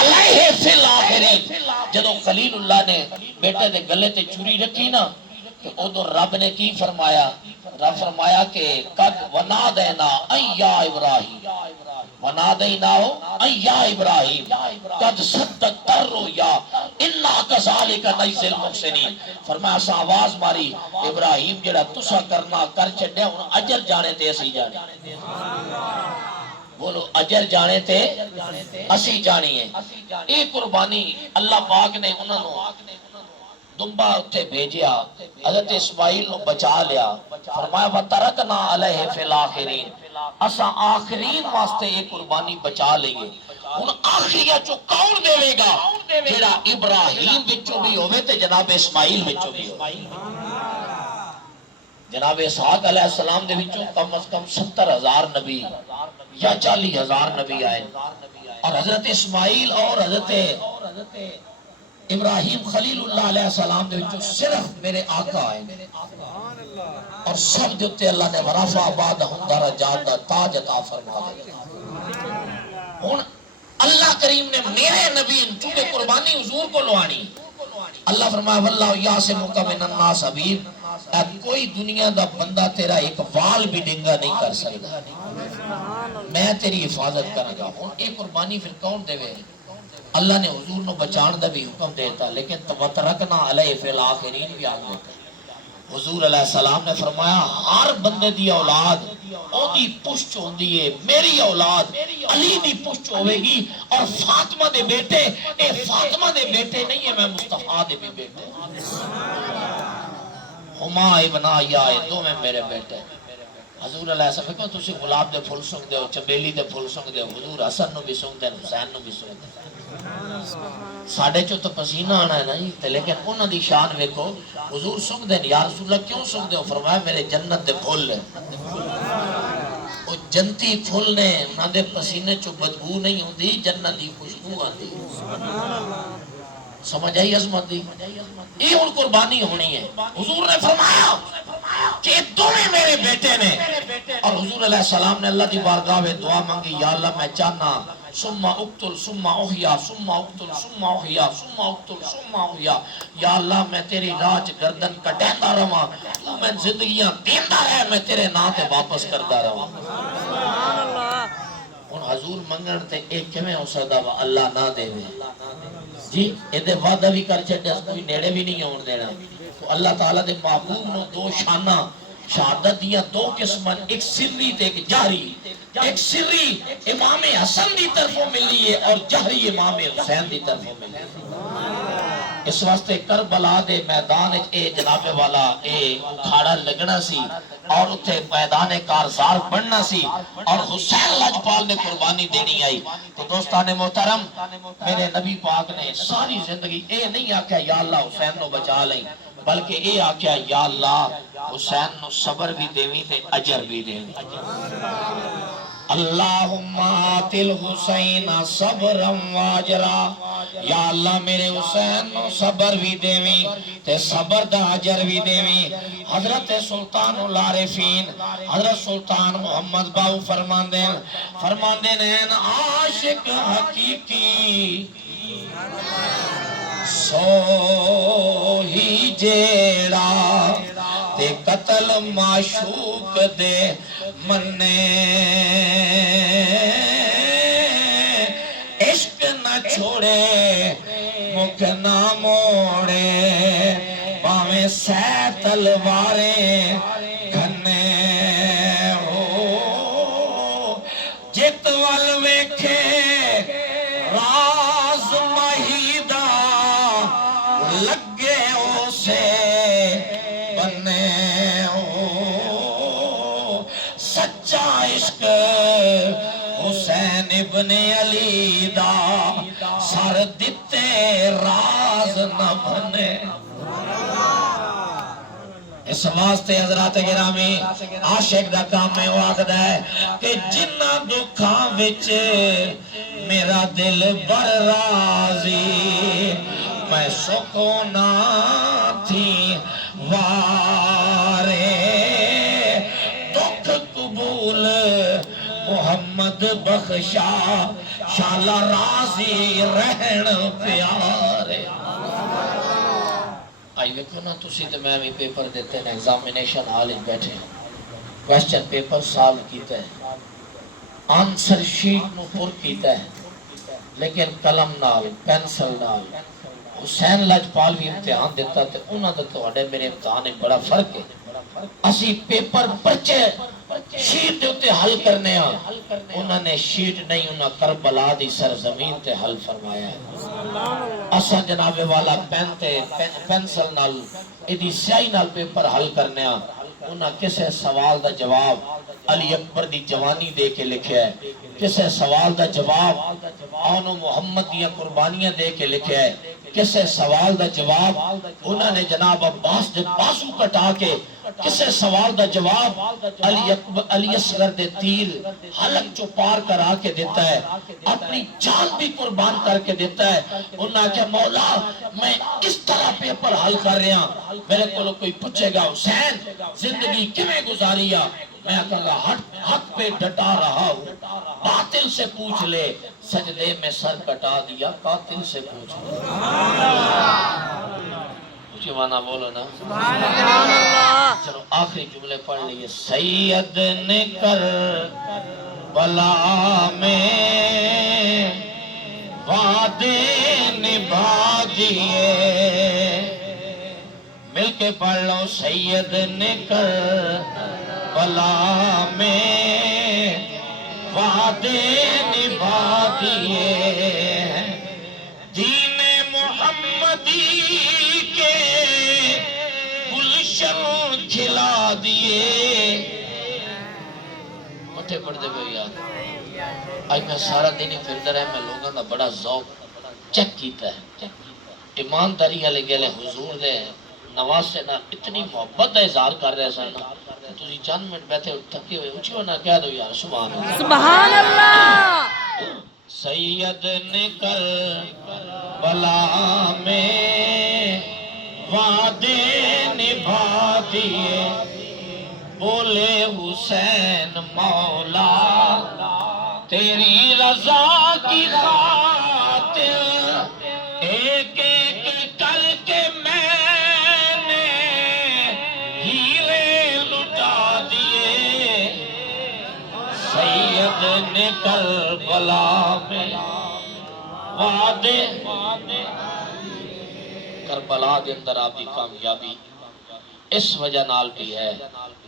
علیہ فی الآخرین، جدو خلیل اللہ نے بیٹے دے گلے تے چھری رکھی نا تو ادو رب نے کی فرمایا؟ رب فرمایا کہ قد ونادینا ان یا ابراہیم، ونادینا ان یا ابراہیم قد صدقت الرؤیا انا کذالک نجزی المحسنین۔ فرمایا اساں آواز ماری ابراہیم جڑا تسا کرنا کر چھڈیا، ہن اجر جانے تے اسی جانے۔ بولو اجر جانے تے اسی جانی ہے۔ اے قربانی اللہ پاک نے انہوں نے دمبا اتھے بھیجیا، حضرت اسماعیل نو بچا لیا، فرمایا وَتَرَكْنَا عَلَيْهِ فِي الْآخِرِينَ، اسا آخرین واسطے یہ قربانی بچا لئیے۔ ان آخریہ چو کون دے لے گا؟ جیڑا ابراہیم بچو بھی ہوئے تے جناب اسماعیل بچو بھی ہوئے۔ جناب اسحاق علیہ السلام دے بچوں کم از کم 70,000 نبی یا 40,000 نبی آئے، اور حضرت اسماعیل اور حضرت ابراہیم خلیل اللہ علیہ السلام دے بچوں صرف میرے آقا آئے، اور سب دیتے اللہ نے ورفع بعدہم درجات دا تاج عطا فرما دے۔ اللہ کریم نے میرے نبی چونکہ قربانی حضور کو لوانی، اللہ فرمایا واللہ یعصمک من الناس حبیب، کوئی دنیا دا بندہ تیرا ایک وال بھی ڈنگا نہیں کر سکتا، میں تیری حفاظت کروں گا۔ ایک قربانی پھر کون دے وے؟ اللہ نے حضور نو بچان دا بھی حکم دیتا، لیکن وَتَرَكْنَا عَلَيْهِ فِي الْآخِرِينَ بھی آگ دیتا۔ حضور علیہ السلام نے فرمایا ہر بندے دی اولاد او دی پشت ہوندی ہے، میری اولاد علی دی پشت ہوئے گی، اور فاطمہ دے بیٹے اے فاطمہ دے بیٹے نہیں ہے، میں مصطفیٰ دے بھی بیٹے ہما ابنا یا دو میں میرے بیٹے۔ حضور علیہ السلام کہا تسی گلاب دے پھول سنگ دے ہو، چمیلی دے پھول سنگ دے ہو، حضور حسن نو بھی سنگ دے، حسین نو بھی سنگ دے۔ ساڑھے چو تو پسینہ آنا ہے نہیں، لیکن انہوں دی شان ویکھو، حضور سنگ دے یا رسول اللہ کیوں سنگ دے ہو؟ فرمایا میرے جنت دے پھول لے، وہ جنتی پھول نے، انہوں دے پسینے چو بدبو نہیں ہوندی، جنت دی خوشبو آندی۔ سمجھ آئی عظمت دی؟ یہ ان قربانی ہونی ہے۔ حضور نے فرمایا کہ تمہیں میرے بیٹے نے، اور حضور علیہ السلام نے اللہ دی بارگاہ میں دعا مانگی، یا اللہ میں چاہنا ثم اقتل ثم احیا ثم اقتل ثم احیا ثم اقتل ثم احیا، یا اللہ میں تیری راج گردن کٹیندا رہواں، تو میں زندگیاں دیندا رہے، میں تیرے نا تے واپس کردا رہواں۔ ان حضور منگن تے ایک کیویں ہو سکدا وا اللہ نہ دے جی؟ ایدے وعدہ بھی کر چھڈیا، کوئی نیڑے بھی نہیں آن دینا۔ تو اللہ تعالیٰ دے محبوب نو دو شانہ شہادت دیا، دو قسمت، ایک سری تے ایک جہری۔ ایک سری امام حسن دی طرفوں ملی ہے، اور جہری امام حسین دی طرفوں ملی ہے۔ اس واسطے کربلا دے میدان اے جناب والا اے کھاڑا لگنا سی، اور اتھے میدان کارزار بڑھنا سی، اور حسین لاجپال نے قربانی دینی آئی۔ تو دوستان محترم، میرے نبی پاک نے ساری زندگی اے نہیں آکھیا یا اللہ حسین نو بچا لیں، بلکہ اے آکھیا یا اللہ حسین نو صبر بھی دیویں تے اجر بھی دیویں۔ اللہم آت الحسین صبرا واجرا، یا اللہ میرے حسین نو صبر بھی دیویں تے صبر دا اجر بھی دیویں۔ حضرت سلطان العارفین حضرت سلطان محمد باو فرماندے ہیں عاشق حقیقی سو ہی جیڑا تے قتل معشوق دے مننے، عشق نہ چھوڑے مکھ نہ موڑے، پاویں سہ تلواریں گھنے ہو، جت وال ویکھے راز مہیدہ لگے اسے بنے ہو، سچا عشق حسین ابن علی دا سر دیتے راز نہ بنے۔ اس واسطے حضرات گرامی عاشق دا کام میں واقع ہے کہ جنہ دکھاں وچ میرا دل بر راضی، میں سکونا تھی وارے، دکھ قبول محمد بخشا شالا راضی رہن پیارے. آئی دیکھو نا تسی تے میں بھی پیپر دیتے ہیں ایگزامینیشن ہال وچ بیٹھے ہیں کوسچن پیپر سالو کیتا ہے آنسر شیٹ نو پر کیتا ہے لیکن قلم نال پینسل نال حسین لاجپال بھی امتحان دیتا تے انہاں دے تواڈے میرے امتحان میں بڑا فرق ہے. اسی پیپر پرچے شیٹ دے اتے حل کرنے ہاں انہاں نے شیٹ نہیں انہاں کربلا دی سرزمین تے حل فرمایا ہے. اسا جناب والا پین تے پینسل نال ایدی سیاہی نال پیپر حل کرنے ہاں انہاں کسے سوال دا جواب علی اکبر دی جوانی دے کے لکھیا ہے کسے سوال دا جواب آن و محمد دیا قربانیاں دے کے لکھیا ہے کسے سوال دا جواب انہوں نے جناب عباس دے پاسو کٹا کے کسے سوال دا جواب علی اصغر دے تیر حلق جو پار کرا کے دیتا ہے اپنی جان بھی قربان کر کے دیتا ہے. انہوں نے کہا مولا میں اس طرح پیپر حل کر رہا ہوں میرے کو کوئی پوچھے گا حسین زندگی کیویں گزاریا میں کہا حق پہ ڈٹا رہا ہوں باطل سے پوچھ لے سجدے میں سر کٹا دیا قاتل سے پوچھ لے. کچھ مانا بولو نا چلو آخری جملے پڑھ لیے. سید نے کربلا میں وعدے نبھا دیے مل کے پڑھ لو. سید نے کربلا میں وعدے نبھا دیے دین محمدی کے گلشن کھلا دیے. مٹھے پڑھ دے بھئی یاد آج میں سارا دن ہی پھرتا رہے میں لوگوں دا بڑا ذوق چیک کیتا ہے ایمانداری والے گلے حضور دے نواز سے نہ اتنی محبت دا اظہار کر رہے سن کہ تسی چند منٹ بیٹھے تھکے ہوئے اونچی ہونا کہہ دو یار سبحان اللہ سبحان اللہ. سید نے کربلا میں وعدے نبھا دیے بولے حسین مولا تیری رضا کی خاطر ایک ایک کر کے میں نے ہیرے لٹا دیے. سید نے کربلا میں وعدے کربلا دے اندر آپ کی کامیابی اس وجہ نال بھی ہے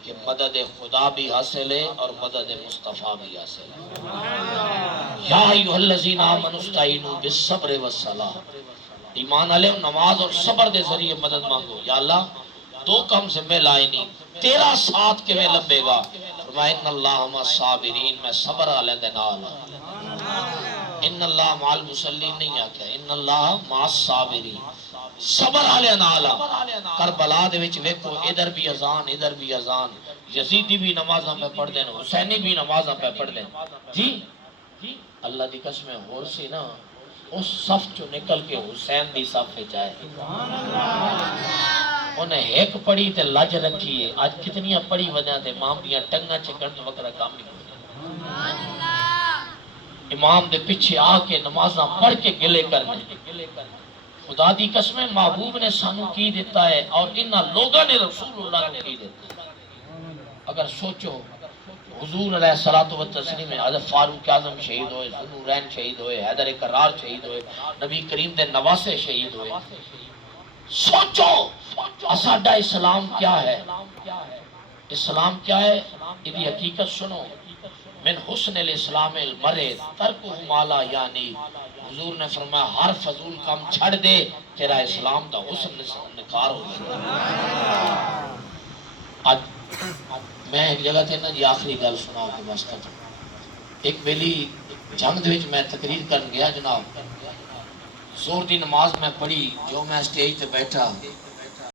کہ مدد خدا بھی حاصل ہے اور مدد مصطفیٰ بھی حاصل ہے. یا ایھا الذین آمنوا استعینوا بالصبر والصلاۃ ایمان والے نماز اور صبر دے ذریعے مدد مانگو. یا اللہ دو کم ذمہ لائے نہیں تیرا ساتھ کیویں لبے گا فرمایا ان اللہ مع الصابرین میں صبر والے دے نال ان اللہ مع المصلین نہیں آکھیا ان اللہ مع الصابرین صبر والے نال. کربلا دے وچ ویکھو ادھر بھی اذان ادھر بھی اذان یزیدی بھی نمازاں پہ پڑھ دین حسینی بھی نمازاں پہ پڑھ دین جی اللہ دی قسم ہور سی نا اس صف چو نکل کے حسین دی صف وچ آئے انہیں ایک پڑھی تے لج رکھی ہے آج کتنیاں پڑھی وجہ تے امام دیاں ٹنگاں چکن تو وقت کام نہیں کرتے امام دے پیچھے آ کے نمازاں پڑھ کے گلے کرنے. خدا دی قسم محبوب نے سانو کی دیتا ہے اور انہاں لوگوں نے رسول اللہ کو کی دیتا ہے. اگر سوچو حضور علیہ الصلوۃ والتسلیم میں حضرت فاروق اعظم شہید ہوئے ذوالنورین شہید ہوئے حیدر کرار شہید ہوئے نبی کریم دے نواسے شہید ہوئے. سوچو ساڈا اسلام کیا ہے اسلام کیا ہے یہ حقیقت سنو. من حسن الاسلام المرء ترکہ ما لا یعنی حضور نے فرمایا ہر فضول کام چھڑ دے تیرا اسلام دا حسن نکار ہو جائے. آج میں ایک جگہ تھے نا جی آخری گل سنا کے بس ختم. ایک ویلی جنگ دے وچ میں تقریر کرن گیا جناب زور دی نماز میں پڑھی جو میں سٹیج تے بیٹھا